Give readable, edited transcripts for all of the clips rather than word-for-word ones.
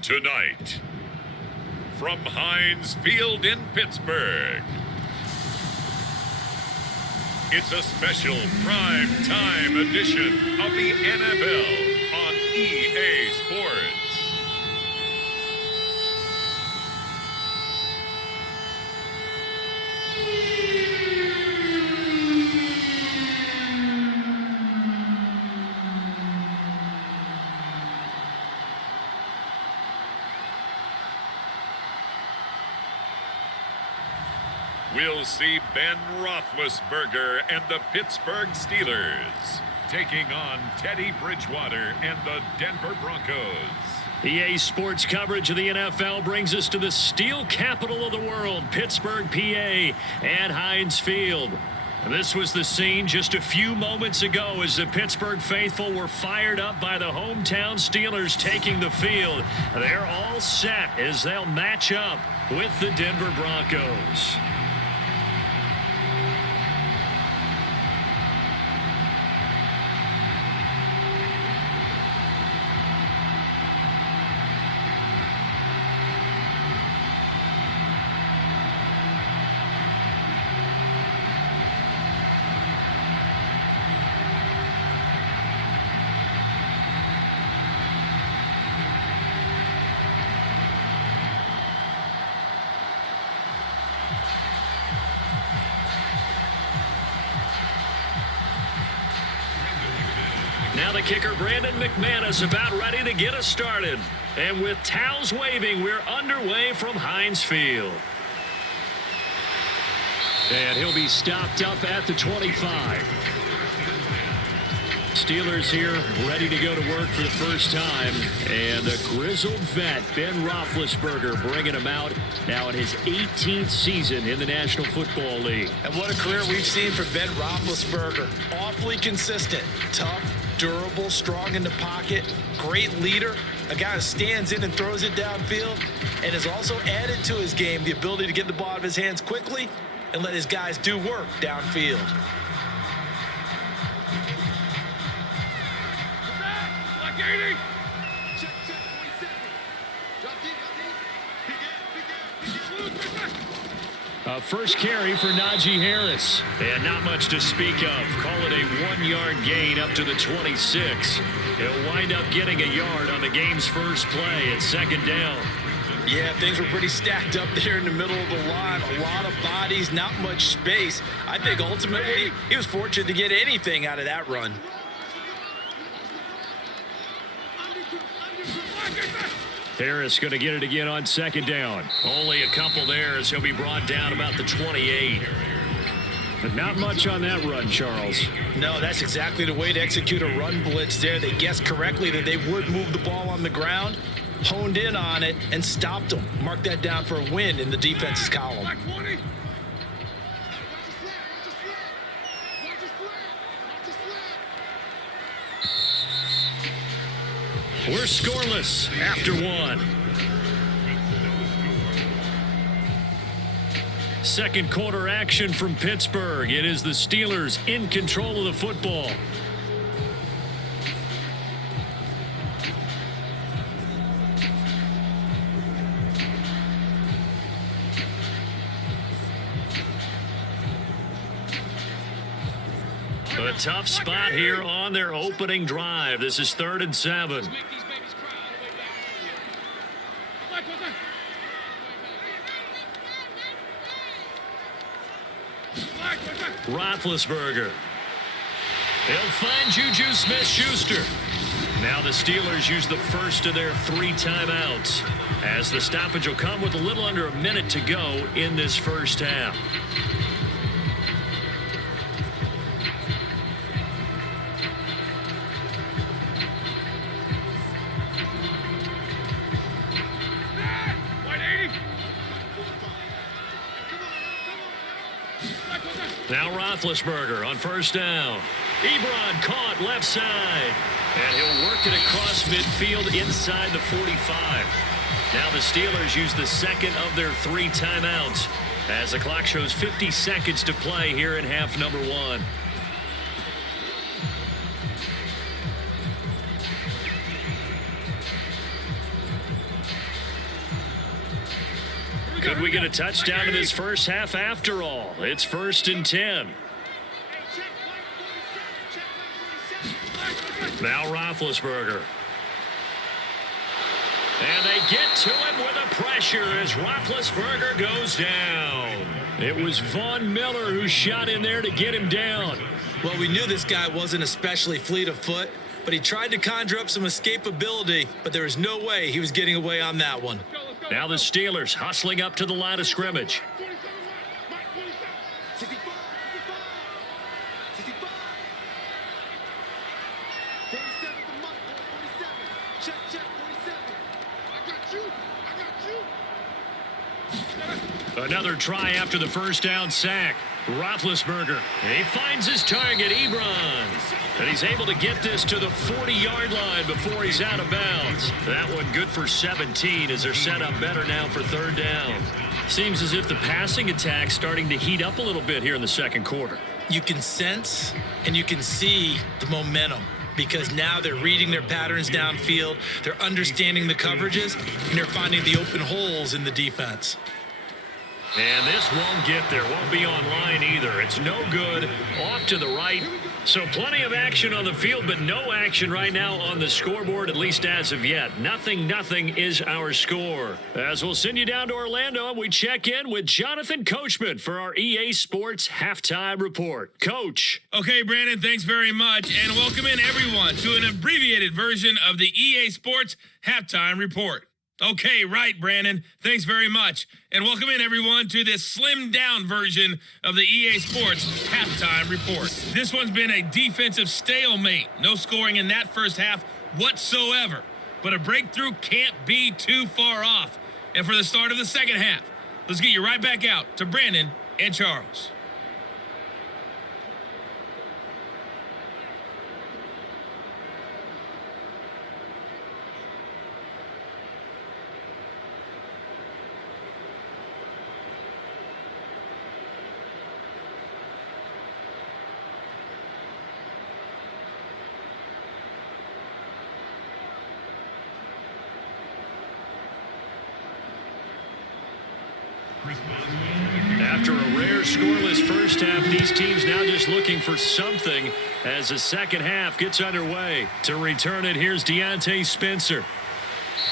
Tonight, from Heinz Field in Pittsburgh, it's a special prime time edition of the NFL on EA Sports. We'll see Ben Roethlisberger and the Pittsburgh Steelers taking on Teddy Bridgewater and the Denver Broncos. EA Sports coverage of the NFL brings us to the steel capital of the world, Pittsburgh, PA, and Heinz Field. And this was the scene just a few moments ago as the Pittsburgh faithful were fired up by the hometown Steelers taking the field. They're all set as they'll match up with the Denver Broncos. Now the kicker, Brandon McManus, about ready to get us started. And with towels waving, we're underway from Heinz Field. And he'll be stopped up at the 25. Steelers here ready to go to work for the first time. And the grizzled vet, Ben Roethlisberger, bringing him out now in his 18th season in the National Football League. And what a career we've seen for Ben Roethlisberger. Awfully consistent, tough, durable, strong in the pocket, great leader, a guy who stands in and throws it downfield, and has also added to his game the ability to get the ball out of his hands quickly and let his guys do work downfield. First carry for Najee Harris. And not much to speak of. Call it a 1-yard gain up to the 26. He'll wind up getting a yard on the game's first play at second down. Yeah, things were pretty stacked up there in the middle of the line. A lot of bodies, not much space. I think ultimately he was fortunate to get anything out of that run. Harris going to get it again on second down. Only a couple there as he'll be brought down about the 28. But not much on that run, Charles. No, that's exactly the way to execute a run blitz there. They guessed correctly that they would move the ball on the ground, honed in on it, and stopped them. Mark that down for a win in the defense's column. We're scoreless after one. Second quarter action from Pittsburgh. It is the Steelers in control of the football. A tough spot here on their opening drive. This is 3rd and 7. Roethlisberger. They'll find Juju Smith-Schuster. Now the Steelers use the first of their 3 timeouts, as the stoppage will come with a little under a minute to go in this first half. Now Roethlisberger on first down. Ebron caught left side. And he'll work it across midfield inside the 45. Now the Steelers use the second of their 3 timeouts as the clock shows 50 seconds to play here in half number 1. Could we get a touchdown in this first half after all? It's 1st and 10. Now Roethlisberger. And they get to him with a pressure as Roethlisberger goes down. It was Von Miller who shot in there to get him down. Well, we knew this guy wasn't especially fleet of foot, but he tried to conjure up some escapability, but there was no way he was getting away on that one. Now the Steelers hustling up to the line of scrimmage. Another try after the first down sack. Roethlisberger. He finds his target, Ebron. And he's able to get this to the 40-yard line before he's out of bounds. That one good for 17 as they're set up better now for 3rd down. Seems as if the passing attack's starting to heat up a little bit here in the second quarter. You can sense and you can see the momentum, because now they're reading their patterns downfield, they're understanding the coverages, and they're finding the open holes in the defense. And this won't get there, won't be online either. It's no good, off to the right. So plenty of action on the field, but no action right now on the scoreboard, at least as of yet. Nothing is our score. As we'll send you down to Orlando, and we check in with Jonathan Coachman for our EA Sports Halftime Report. Coach. Okay, Brandon, thanks very much. And welcome in, everyone, to an abbreviated version of the EA Sports Halftime Report. Okay, right, Brandon. Thanks very much. And welcome in, everyone, to this slimmed-down version of the EA Sports Halftime Report. This one's been a defensive stalemate. No scoring in that first half whatsoever. But a breakthrough can't be too far off. And for the start of the second half, let's get you right back out to Brandon and Charles. After a rare scoreless first half, these teams now just looking for something as the second half gets underway. To return it, here's Deontay Spencer.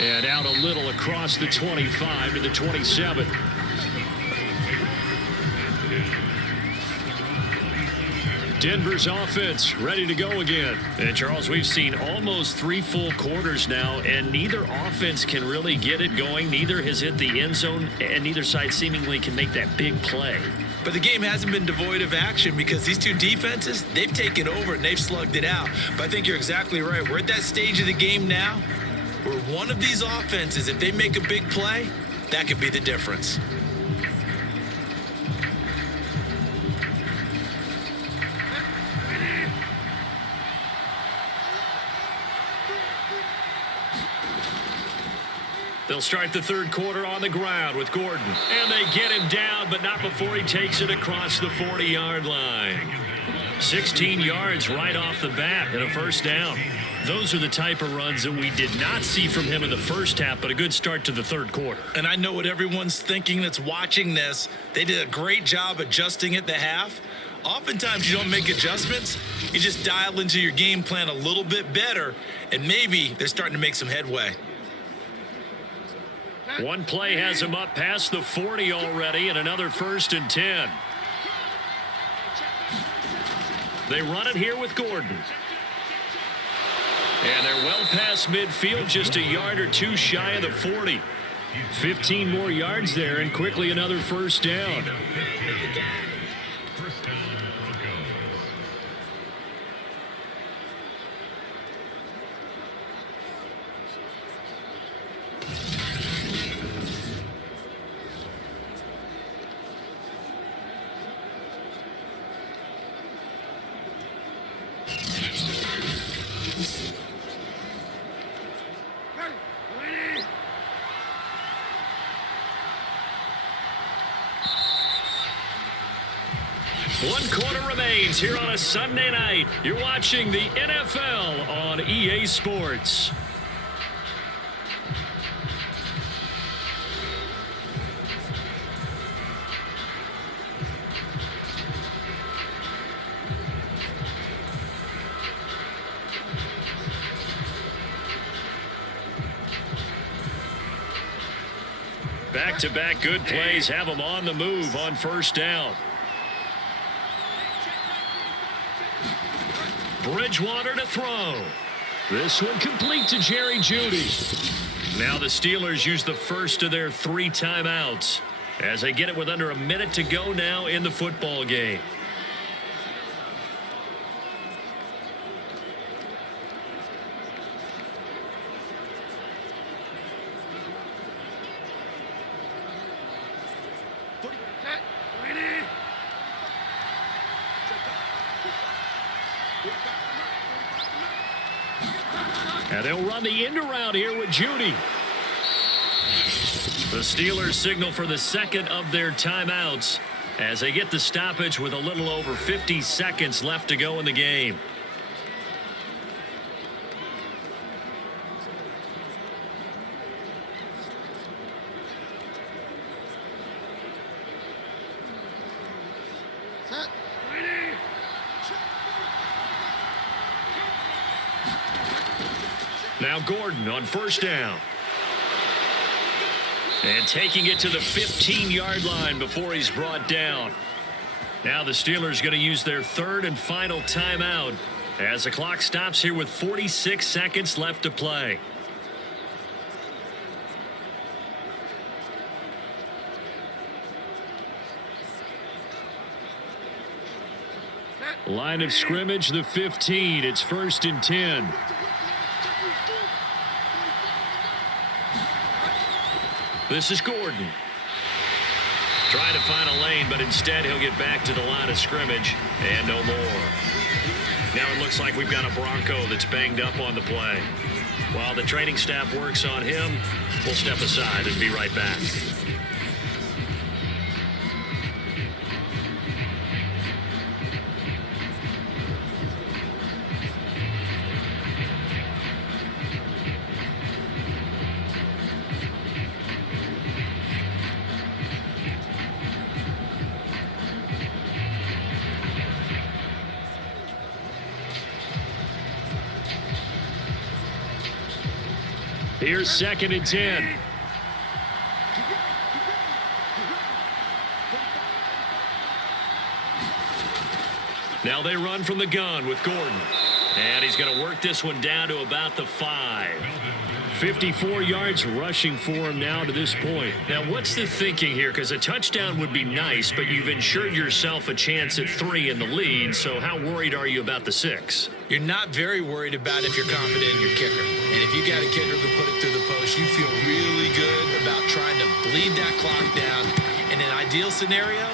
And out a little across the 25 to the 27. Denver's offense ready to go again. And Charles, we've seen almost 3 full quarters now, and neither offense can really get it going. Neither has hit the end zone, and neither side seemingly can make that big play. But the game hasn't been devoid of action because these two defenses, they've taken over and they've slugged it out. But I think you're exactly right. We're at that stage of the game now where one of these offenses, if they make a big play, that could be the difference. They'll start the third quarter on the ground with Gordon. And they get him down, but not before he takes it across the 40-yard line. 16 yards right off the bat and a first down. Those are the type of runs that we did not see from him in the first half, but a good start to the third quarter. And I know what everyone's thinking that's watching this. They did a great job adjusting at the half. Oftentimes you don't make adjustments. You just dial into your game plan a little bit better, and maybe they're starting to make some headway. One play has him up past the 40 already, and another 1st and 10. They run it here with Gordon. And they're well past midfield, just a yard or two shy of the 40. 15 more yards there, and quickly another first down. One quarter remains here on a Sunday night. You're watching the NFL on EA Sports. Back-to-back good plays have them on the move on first down. Bridgewater to throw. This one complete to Jerry Jeudy. Now the Steelers use the first of their 3 timeouts as they get it with under a minute to go now in the football game. And they'll run the end around here with Jeudy. The Steelers signal for the second of their timeouts as they get the stoppage with a little over 50 seconds left to go in the game. Now Gordon on first down. And taking it to the 15-yard line before he's brought down. Now the Steelers going to use their third and final timeout as the clock stops here with 46 seconds left to play. Line of scrimmage, the 15. It's 1st and 10. This is Gordon. Trying to find a lane, but instead he'll get back to the line of scrimmage and no more. Now it looks like we've got a Bronco that's banged up on the play. While the training staff works on him, we'll step aside and be right back. Here's 2nd and 10. Now they run from the gun with Gordon. And he's going to work this one down to about the 5. 54 yards rushing for him now to this point. Now, what's the thinking here? Because a touchdown would be nice, but you've ensured yourself a chance at 3 in the lead. So how worried are you about the 6? You're not very worried about if you're confident in your kicker. And if you got a kicker who put it through the post, you feel really good about trying to bleed that clock down. In an ideal scenario,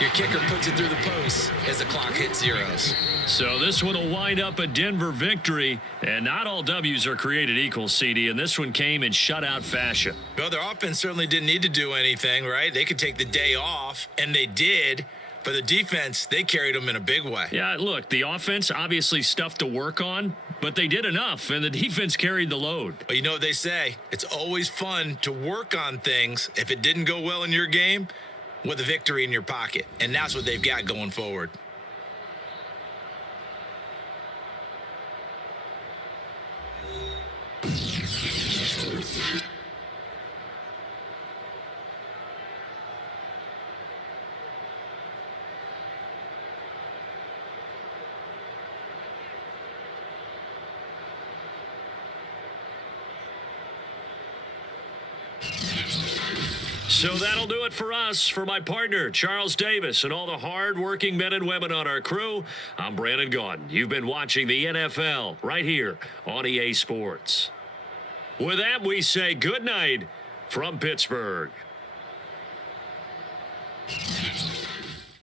your kicker puts it through the post as the clock hits zeros. So this one will wind up a Denver victory, and not all W's are created equal, CD, and this one came in shutout fashion. Well, their offense certainly didn't need to do anything, right? They could take the day off, and they did. For the defense, they carried them in a big way. Yeah, look, the offense obviously stuff to work on, but they did enough, and the defense carried the load. But you know what they say? It's always fun to work on things if it didn't go well in your game with a victory in your pocket, and that's what they've got going forward. So that'll do it for us. For my partner, Charles Davis, and all the hard-working men and women on our crew, I'm Brandon Gaudin. You've been watching the NFL right here on EA Sports. With that, we say good night from Pittsburgh.